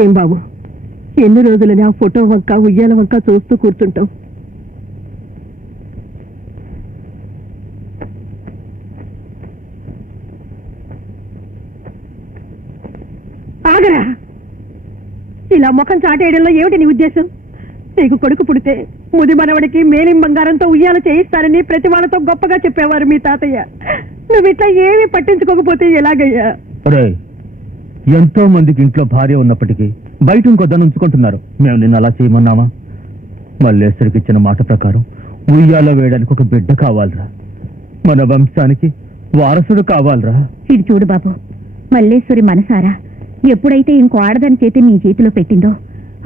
ఏం బాబు, ఎన్ని రోజులని ఆ ఫోటో వంక ఉయ్యాల వంక చూస్తూ కూర్చుంటాం? ఆగరా! ఇలా ముఖం చాటేయడంలో ఏమిటి నీ ఉద్దేశం? నీకు కొడుకు పుడితే ముది మనవడికి మేలిం బంగారంతో ఉయ్యాల చేయిస్తారని ప్రతి వాళ్ళతో గొప్పగా చెప్పేవారు మీ తాతయ్య. నువ్వు ఇట్లా ఏమీ పట్టించుకోకపోతే ఎలాగయ్యా? ఎంతో మందికి ఇంట్లో భార్య ఉన్నప్పటికీ బయట ఇంకొద్దని ఉంచుకుంటున్నారు. మేము నిన్ను అలా చేయమన్నామా? మల్లేశ్వరికి ఇచ్చిన మాట ప్రకారం ఉయ్యాల వేయడానికి ఒక బిడ్డ కావాలరా. మన వంశానికి వారసుడు కావాలరా. ఇది చూడు బాబు, మల్లేశ్వరి మనసారా ఎప్పుడైతే ఇంకో ఆడదాని చేతి నీ చేతిలో పెట్టిందో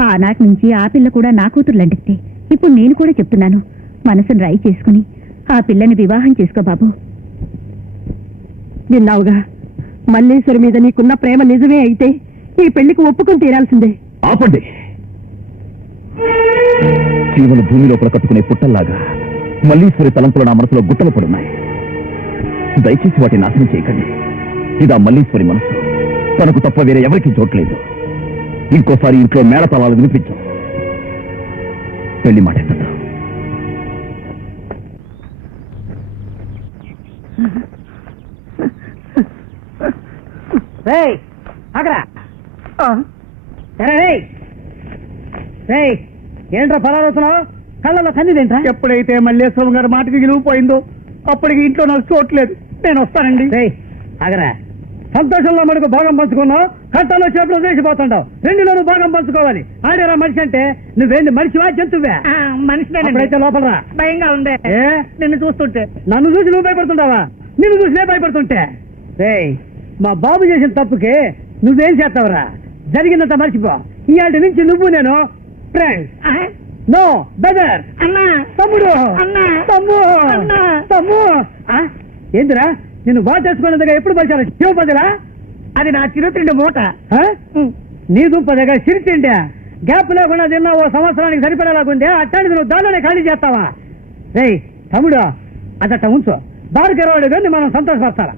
ఆనాటి నుంచి ఆ పిల్ల కూడా నా కూతురు లాంటిది. ఇప్పుడు నేను కూడా చెప్తున్నాను, మనసును రాయి చేసుకుని ఆ పిల్లని వివాహం చేసుకో బాబు. విన్నావుగా, మల్లేశ్వరి మీద నీకున్న ప్రేమ నిజమే అయితే ఈ పెళ్లికి ఒప్పుకొని తీరాల్సిందే. ఆపండి. జీవన భూమి లోపల కట్టుకునే పుట్టల్లాగా మల్లీశ్వరి తలంపులు నా మనసులో గుట్టలు పడున్నాయి. దయచేసి వాటిని నాశనం చేయకండి. ఇదా మల్లీశ్వరి మనసు. తనకు తప్ప వేరే ఎవరికీ చోట్లేదు. ఇంకోసారి ఇంట్లో మేళతాళాలు వినిపించు. పెళ్లి మాట ఎత్తదు. ఏంట్రా ఫలాలుతున్నావు? కళ్ళలో కన్నీదేంట్రా? ఎప్పుడైతే మల్లేశ్వరం గారి మాటకి గెలిగిపోయిందో అప్పటికి ఇంట్లో నాకు చోట్లేదు. నేను వస్తానండి. అగరా, సంతోషంలో మనకు భాగం పంచుకున్నావు, కష్టాలు వచ్చినప్పుడు వదిలేసిపోతుంటావు. రెండులోనూ భాగం పంచుకోవాలి. ఆడేరా మనిషి అంటే నువ్వేంటి, మనిషివా జంతువే? మనిషి లోపల భయంగా ఉండే నిన్ను చూస్తుంటే. నన్ను చూసి నువ్వు భయపడుతుంటావా? నిన్ను చూసి నేను భయపడుతుంటే. మా బాబు చేసిన తప్పుకి నువ్వేం చేస్తావురా? జరిగినంత మర్చిపో. ఇవాటి నుంచి నువ్వు నేను ఫ్రెండ్స్. No brother. తమ్ముడు. తమ్ము. ఏందిరా నిన్ను బాగా తెలుసుకునేందుగా ఎప్పుడు పరిచారు? శివపదిరా? అది నా చిరుతిండి మూట. నీ దుంపదగా చిరుతిండి గ్యాప్ లేకుండా తిన్నా ఓ సంవత్సరానికి సరిపడేలాగుందే. అట్టానికి నువ్వు దానిలోనే ఖాళీ చేస్తావా? తమ్ముడు, అదట్ట ఉంచు. దారికి 20 వేలు మనం సంతోషపరచాలా.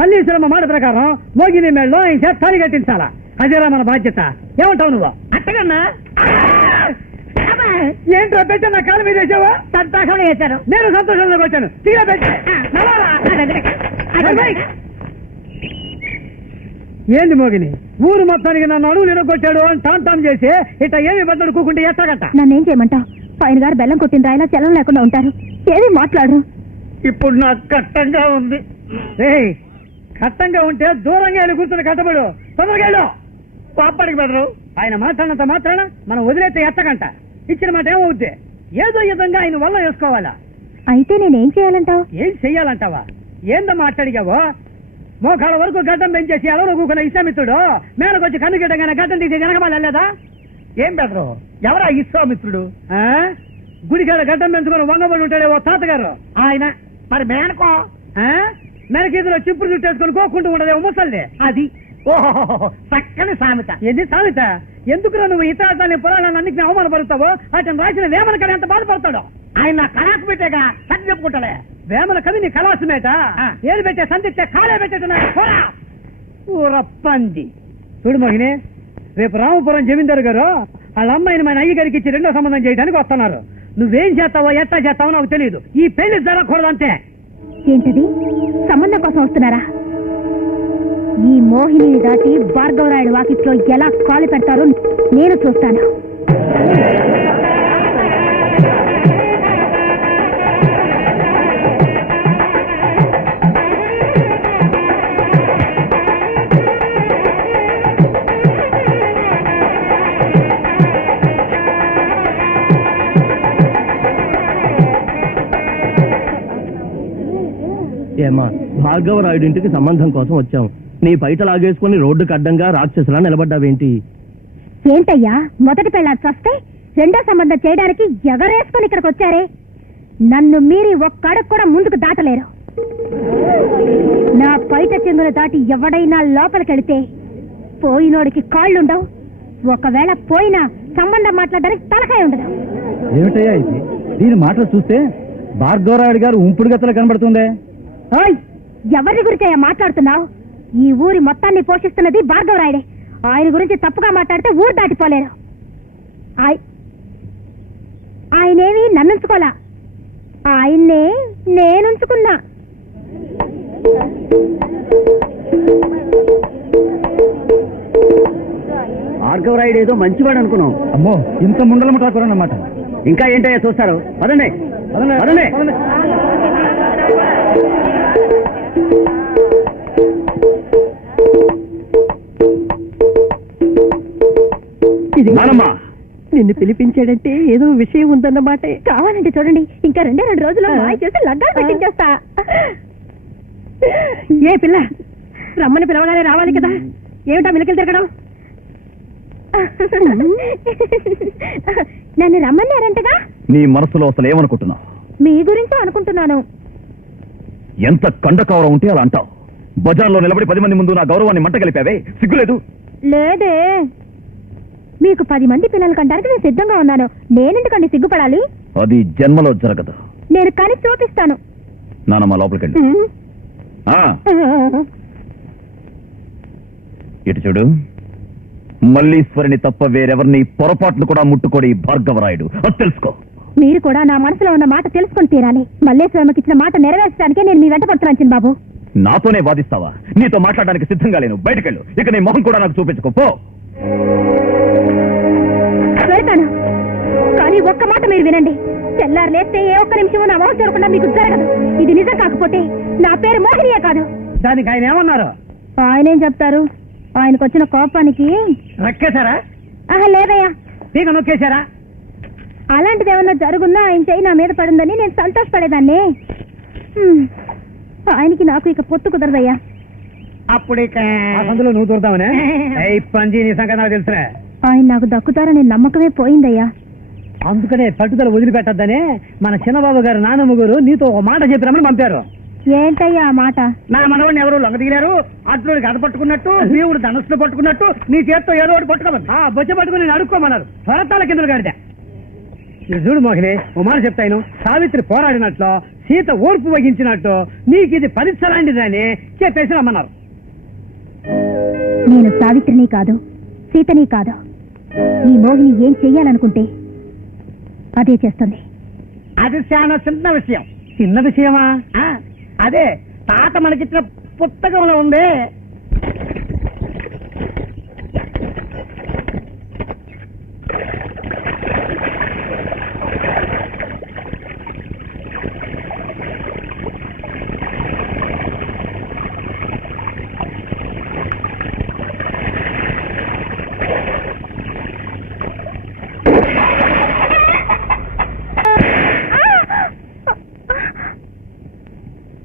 మళ్ళీ శ్రమ మాట ప్రకారం మోగిని మేళ్ళలో ఆయన చేత తాళి కట్టించాలా. అదేరా మన బాధ్యత. ఏమంటావు నువ్వు? అట్టగన్నా ఏంట్రా పెట్టా నా కాలు మీద వేసావా? సంతోషంలో వేశాను. నేను సంతోషంలో వచ్చాను. ఏంది మోగిని, ఊరు మొత్తానికి నన్ను అడుగులు ఇరగొచ్చాడు అని టాన్ చేసి ఇట్లా ఏమి బద్దలు కూకుంటే ఎత్తగట్ట. నన్నేం చేయమంటావు? ఆయన గారు బెల్లం కొట్టిన రాయిలా చలం లేకుండా ఉంటారు. ఏమీ మాట్లాడరు. ఇప్పుడు నాకు కట్టంగా ఉంది. కట్టంగా ఉంటే దూరంగా వెళ్ళి కూర్చుని కట్టబడు. తొందరగా వెళ్ళు. పాపడికి బెదరు. ఆయన మాట్లాడినంత మాత్రాన మనం వదిలేస్తే ఎత్తగంట. ఇచ్చిన మాట ఏమవుద్ది? ఏదో విధంగా ఆయన వల్ల వేసుకోవాలా. అయితే నేనేం చేయాలంటావు? ఏం చెయ్యాలంటావా? ఏందమ్మా అట్టడిగావో? మోకాళ్ళ వరకు గడ్డం పెంచేసి అలవలో కూకున్న ఇష్టామిత్రుడు మేనకొచ్చి కన్ను గిట్టగానే గడ్డం తీసి వెనకమాలి వెళ్ళలేదా? ఏం బెదరు? ఎవరా ఇష్టామిత్రుడు? గుడికాడ గడ్డం పెంచుకొని వంగబడి ఉంటాడే ఓ తాతగారు ఆయన. మరి మేనకో మేనకీదులో చిప్పుడు చుట్టేసుకొని కోకుంటూ ఉండదే ముసల్దే. అది ఓహో చక్కని సామెత. ఏంది సామెత? ఎందుకురా నువ్వు ఇతరాన్ని పురాణాన్ని అన్నింటినీ అవమానపరుస్తావో? అతను రాసిన వేమన కవి ఎంత బాధపడతాడు. ఆయన నా కళాసు పెట్టేగా సరి చెప్పుకుంటాడే. వేమన కవి నీ కళాసు మేట. ఏది పెట్టే సందిస్తే కాలే పెట్టేటంది. చూడు మోహిని, రేపు రామపురం జమీందారు గారు వాళ్ళ అమ్మాయిని మన అయ్య గారికి ఇచ్చి 2వ సంబంధం చేయడానికి వస్తున్నారు. నువ్వేం చేస్తావో ఎట్లా చేస్తావో నాకు తెలియదు. ఈ పెళ్లి జరగకూడదంతే. ఏంటది? సంబంధం కోసం వస్తున్నారా? ఈ మోహిని దాటి భార్గవరాయుడు వాకిట్లో ఎలా కాలు పెడతారో నేను చూస్తాను. ఏమా, భార్గవరాయుడింటికి సంబంధం కోసం వచ్చాం. నీ బయట లాగేసుకుని రోడ్డుకు అడ్డంగా రాక్షసులా నిలబడ్డావేంటి? ఏంటయ్యా, మొదటి పెళ్ళాడు చస్తే 2వ సంబంధం చేయడానికి ఎగరేసుకొని ఇక్కడికి వచ్చారే. నన్ను మీరి ఒక్కడుగు కూడా ముందుకు దాటలేరు. నా బయట చెంగును దాటి ఎవడైనా లోపలికెడితే పోయినోడికి కాళ్ళుండవు. ఒకవేళ పోయినా సంబంధం మాట్లాడడానికి తలకాయ ఉండదు. ఏమిటయ్యా ఇది? దీని మాటలు చూస్తే భార్గవరాయుడు గారు ఉంపుడు గతలు కనబడుతుందే. ఎవరి గురించి మాట్లాడుతున్నావు? ఈ ఊరి మొత్తాన్ని పోషిస్తున్నది భార్గవరాయుడే. ఆయన గురించి తప్పుగా మాట్లాడితే ఊరు దాటిపోలేరు ఆయనేమి నన్నుంచుకోలా, ఆయన్నే నేనుంచుకున్నా. భార్గవరాయుడు ఏదో మంచివాడు అనుకున్నాం. అమ్మో, ఇంత ముండల ముఠాకురన్నమాట. ఇంకా ఏంటయ్యా చూస్తారు? పదండి పదండి. నానమ్మా, నిన్ను పిలిపించాడంటే ఏదో విషయం ఉందన్నమాట. కావాలంటే చూడండి, ఇంకా 2 రోజుల్లో మాయ చేసి లగ్గాలు పెట్టించేస్తా. ఏ పిల్ల, రమ్మని పిలవగానే రావాలి కదా, ఏమిటా మిలకలు తిరగడం? నన్ను రమ్మన్నారంటగా. నీ మనసులో అసలు ఏమనుకుంటున్నావు? మీ గురించి అనుకుంటున్నాను. ఎంత కండకవరం ఉంటే అలా అంటావు? బజార్లో నిలబడి 10 మంది ముందు నా గౌరవాన్ని మంట కలిపావే, సిగ్గులేదు? లేదే, మీకు 10 మంది పిల్లలు కంటానికి నేను సిద్ధంగా ఉన్నాను. నేనెందుకండి సిగ్గుపడాలి? అది జన్మలో జరగదు. నేను కానీ చూపిస్తాను. నానమ్మ, లోపలికండి. ఇటు చూడు, మల్లీశ్వరిని తప్ప వేరెవరిని పొరపాటును కూడా ముట్టుకోడి భార్గవరాయుడు, అది తెలుసుకో. మీరు కూడా నా మనసులో ఉన్న మాట తెలుసుకొని తీరాలి. మల్లేశ్వరమ్మకి ఇచ్చిన మాట నెరవేర్చడానికే నేను మీ వెంట పడుతున్నాను బాబు. నాతోనే వాదిస్తావా? నీతో మాట్లాడడానికి సిద్ధంగా లేను. బయటకెళ్ళు. ఇక నీ మొహం కూడా నాకు చూపించుకో, పో. వెళ్తాను, కానీ ఒక్క మాట మీరు వినండి. తెల్లారు లేస్తే ఏ ఒక్క నిమిషం నా మొహం చూడకుండా మీకు జరగదు. ఇది నిజం కాకపోతే నా పేరు మోహినియే కాదు. దానికి ఆయన ఏమన్నారు? ఆయనేం చెప్తారు? ఆయనకు వచ్చిన కోపానికి రక్కేశారా? లేదయ్యా. పీక నొక్కేశారా? అలాంటిది ఏమన్నా జరుగున్నా ఆయన చెయ్యి నా మీద పడిందని నేను సంతోషపడేదాన్ని. ఆయనకి నాకు ఇక పొత్తు కుదరదయ్యా. అప్పుడు ఇక అందులో నువ్వు దూరుతావనే పంజీ, నీ సంగతి నాకు తెలుసునే. ఆయన నాకు దక్కుతారనే నమ్మకమే పోయిందయ్యా. అందుకనే పట్టుదల వదిలిపెట్టద్దని మన చిన్నబాబు గారు, నానమ్మ గారు నీతో ఒక మాట చెప్పినామని పంపారు. ఏంటయ్యా ఆ మాట? నా మనవాడిని ఎవరు లొంగ దిగినారు, అట్లోకి గద పట్టుకున్నట్టు, దేవుడు ధనస్సులో పట్టుకున్నట్టు నీ చేత్తో ఏదో ఒకటి పట్టుకోమని బొచ్చ పట్టుకుని నేను అడుక్కోమన్నారు. స్వరతాల కిందలు గాడితే చూడు మోహిని, ఓ మాట చెప్తాను. సావిత్రి పోరాడినట్లు, సీత ఓర్పు వహించినట్టు నీకు ఇది పరీక్షలాంటిదని చెప్పేసి రమ్మన్నారు. నేను సావిత్రిని కాదు, సీతని కాదు. ఈ మోహిని ఏం చెయ్యాలనుకుంటే అదే చేస్తుంది. అది చాలా చిన్న విషయం. చిన్న విషయమా? అదే తాత మనకిచ్చిన పుస్తకంలో ఉంది.